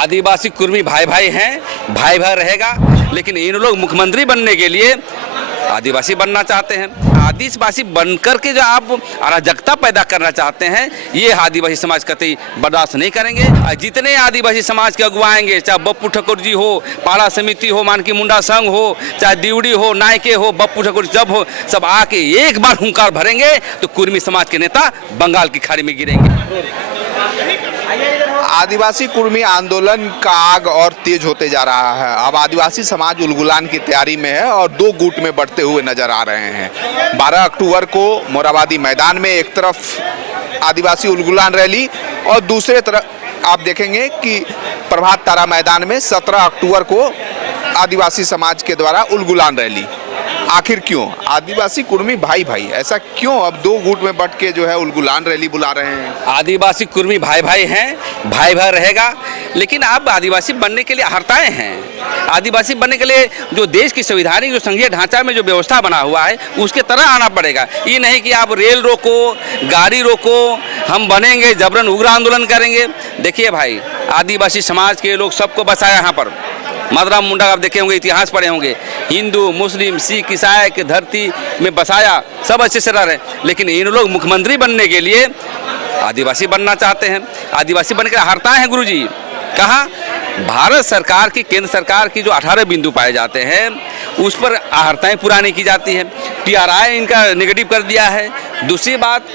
आदिवासी कुर्मी भाई भाई हैं, भाई भाई रहेगा। लेकिन इन लोग मुख्यमंत्री बनने के लिए आदिवासी बनना चाहते हैं। आदिवासी बनकर के जो आप अराजकता पैदा करना चाहते हैं, ये आदिवासी समाज कतई बर्दाश्त नहीं करेंगे। जितने आदिवासी समाज के अगुआ आएंगे, चाहे बप्पू ठाकुर जी हो, पाड़ा समिति हो, मानकी मुंडा संघ हो, चाहे दिवड़ी हो, नायके हो, बप्पू ठाकुर जब हो, सब आके एक बार हुंकार भरेंगे तो कुर्मी समाज के नेता बंगाल की खाड़ी में गिरेंगे। आदिवासी कुर्मी आंदोलन का आग और तेज होते जा रहा है। अब आदिवासी समाज उलगुलान की तैयारी में है और दो गुट में बढ़ते हुए नजर आ रहे हैं। 12 अक्टूबर को मोराबादी मैदान में एक तरफ आदिवासी उलगुलान रैली और दूसरे तरफ आप देखेंगे कि प्रभात तारा मैदान में 17 अक्टूबर को आदिवासी समाज के द्वारा उलगुलान रैली। आखिर क्यों आदिवासी कुर्मी भाई भाई, ऐसा क्यों अब दो गुट में बट के जो है उलगुलान रैली बुला रहे हैं? आदिवासी कुर्मी भाई भाई हैं, भाई भाई रहेगा। लेकिन अब आदिवासी बनने के लिए हड़ताएं हैं। आदिवासी बनने के लिए जो देश की संवैधानिक जो संघीय ढांचा में जो व्यवस्था बना हुआ है, उसके तरह आना पड़ेगा। ये नहीं कि आप रेल रोको, गाड़ी रोको, हम बनेंगे जबरन उग्र आंदोलन करेंगे। देखिए भाई, आदिवासी समाज के लोग सबको बसाया यहाँ पर। माधवराव मुंडा आप देखे होंगे, इतिहास पढ़े होंगे, हिंदू मुस्लिम सिख ईसाई की धरती में बसाया, सब अच्छे से रह रहे। लेकिन इन लोग मुख्यमंत्री बनने के लिए आदिवासी बनना चाहते हैं। आदिवासी बनकर हारता है गुरुजी। कहाँ? भारत सरकार की, केंद्र सरकार की जो 18 बिंदु पाए जाते हैं, उस पर आहर्ताएँ पूरा नहीं की जाती है। TRI इनका नेगेटिव कर दिया है। दूसरी बात,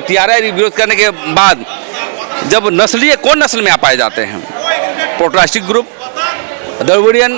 TRI विरोध करने के बाद जब नस्लीय कौन नस्ल में आ पाए जाते हैं? पोट्रास्टिक ग्रुप, द्रविडियन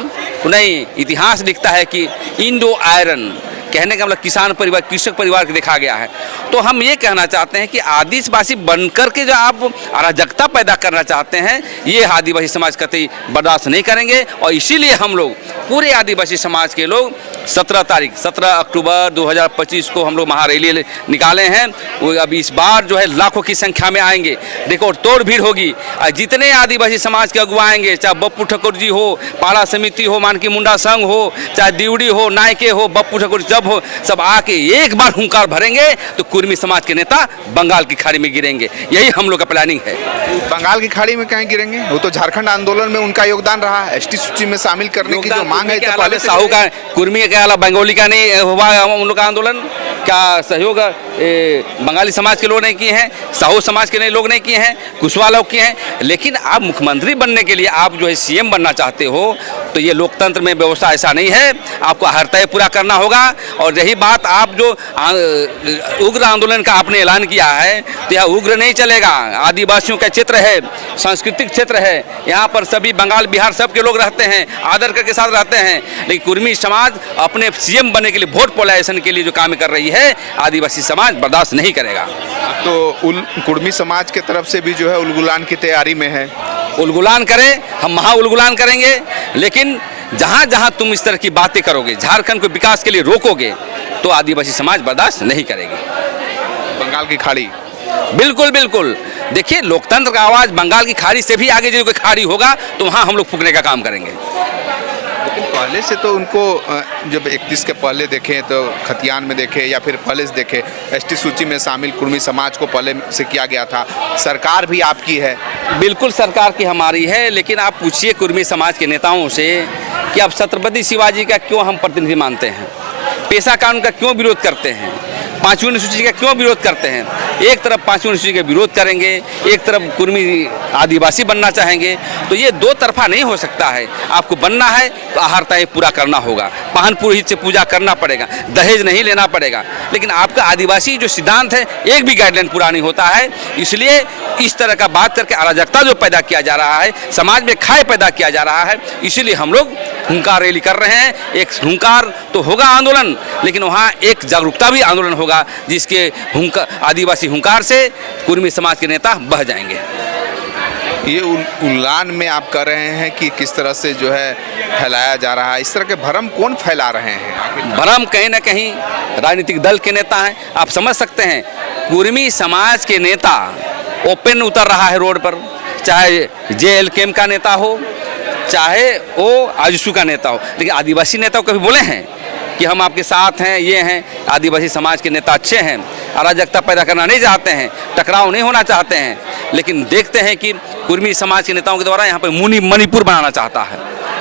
नहीं। इतिहास लिखता है कि इंडो आयरन, कहने का मतलब किसान परिवार, कृषक परिवार को देखा गया है। तो हम ये कहना चाहते हैं कि आदिवासी बनकर के जो आप अराजकता पैदा करना चाहते हैं, ये आदिवासी समाज कतई बर्दाश्त नहीं करेंगे। और इसीलिए हम लोग पूरे आदिवासी समाज के लोग 17 अक्टूबर 2025 को हम लोग महारैली निकाले हैं। वो अब इस बार जो है लाखों की संख्या में आएंगे, रिकॉर्ड तोड़ भीड़ होगी। जितने आदिवासी समाज के अगुआ आएंगे, चाहे बप्पू ठाकुर जी हो, पाड़ा समिति हो, मानकी मुंडा संघ हो, चाहे दिवड़ी हो, नायके हो, बप्पू ठाकुर जब हो, सब आके एक बार हुंकार भरेंगे तो कुर्मी समाज के नेता बंगाल की खाड़ी में गिरेंगे। यही हम लोग का प्लानिंग है। बंगाल की खाड़ी में कहीं गिरेंगे? वो तो झारखंड आंदोलन में उनका योगदान रहा है। ST सूची में शामिल करने की जो मांग है, तो पहले साहू का, कुर्मी के अलावा बंगाली का नहीं हुआ उन लोग का आंदोलन। क्या सहयोग बंगाली समाज के लोग नहीं किए हैं, साहू समाज के लोग नहीं किए हैं, कुशवाहा लोग किए हैं। लेकिन आप मुख्यमंत्री बनने के लिए आप जो है CM बनना चाहते हो, तो ये लोकतंत्र में व्यवस्था ऐसा नहीं है। आपको हरताएं पूरा करना होगा। और रही बात, आप जो उग्र आंदोलन का आपने ऐलान किया है, तो यह उग्र नहीं चलेगा। आदिवासियों का क्षेत्र है, सांस्कृतिक क्षेत्र है, यहाँ पर सभी बंगाल बिहार सब के लोग रहते हैं, आदर के साथ रहते हैं। लेकिन कुर्मी समाज अपने CM बनने के लिए, वोट पोलराइजेशन के लिए जो काम कर रही है, आदिवासी समाज बर्दाश्त नहीं करेगा। तो कुर्मी समाज के तरफ से भी जो है उलगुलान की तैयारी में है। उलगुलान करें, हम महा उलगुलान करेंगे। लेकिन जहाँ जहाँ तुम इस तरह की बातें करोगे, झारखंड को विकास के लिए रोकोगे, तो आदिवासी समाज बर्दाश्त नहीं करेगी। बंगाल की खाड़ी, बिल्कुल बिल्कुल। देखिए, लोकतंत्र का आवाज़ बंगाल की खाड़ी से भी आगे जो कोई खाड़ी होगा, तो वहाँ हम लोग फूकने का काम करेंगे। लेकिन पहले से तो उनको जब 31 के पहले देखें, तो खतियान में देखें या फिर पहले से देखें, ST सूची में शामिल कुर्मी समाज को पहले से किया गया था। सरकार भी आपकी है। बिल्कुल सरकार की हमारी है। लेकिन आप पूछिए कुर्मी समाज के नेताओं से कि आप छत्रपति शिवाजी का क्यों हम प्रतिनिधि मानते हैं, पेशा कानून का क्यों विरोध करते हैं, 5वीं अनुसूची का क्यों विरोध करते हैं। एक तरफ 5वीं अनुसूची का विरोध करेंगे, एक तरफ कुर्मी आदिवासी बनना चाहेंगे, तो ये दो तरफा नहीं हो सकता है। आपको बनना है तो आहारताएं पूरा करना होगा, पाहन पुरोहित से पूजा करना पड़ेगा, दहेज नहीं लेना पड़ेगा। लेकिन आपका आदिवासी जो सिद्धांत है, एक भी गाइडलाइन पूरा नहीं होता है। इसलिए इस तरह का बात करके अराजकता जो पैदा किया जा रहा है, समाज में खाय पैदा किया जा रहा है, इसीलिए हम लोग हुंकार रैली कर रहे हैं। एक हुंकार तो होगा आंदोलन, लेकिन वहाँ एक जागरूकता भी आंदोलन होगा, जिसके आदिवासी हुंकार से कुर्मी समाज के नेता बह जाएंगे। ये उल्लान में आप कह रहे हैं कि किस तरह से जो है फैलाया जा रहा है, इस तरह के भ्रम कौन फैला रहे हैं? भ्रम कहीं ना कहीं राजनीतिक दल के नेता हैं। आप समझ सकते हैं, कुर्मी समाज के नेता ओपन उतर रहा है रोड पर, चाहे JLKM का नेता हो, चाहे वो आजसू का नेता हो। लेकिन आदिवासी नेता कभी बोले हैं कि हम आपके साथ हैं, ये हैं? आदिवासी समाज के नेता अच्छे हैं। अराजकता पैदा करना नहीं चाहते हैं, टकराव नहीं होना चाहते हैं। लेकिन देखते हैं कि कुर्मी समाज के नेताओं के द्वारा यहाँ पर मणिपुर बनाना चाहता है,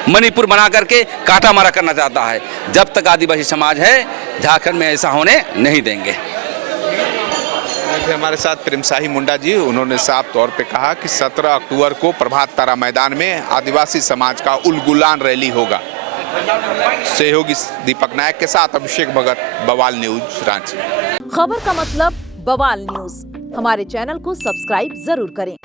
मणिपुर बना करके काटा मारा करना चाहता है। जब तक आदिवासी समाज है झारखंड में ऐसा होने नहीं देंगे। हमारे साथ प्रेम शाही मुंडा जी, उन्होंने साफ तौर पे कहा कि 17 अक्टूबर को प्रभात तारा मैदान में आदिवासी समाज का उलगुलान रैली होगा। सहयोगी दीपक नायक के साथ अभिषेक भगत, बवाल न्यूज, रांची। खबर का मतलब बवाल न्यूज। हमारे चैनल को सब्सक्राइब जरूर करें।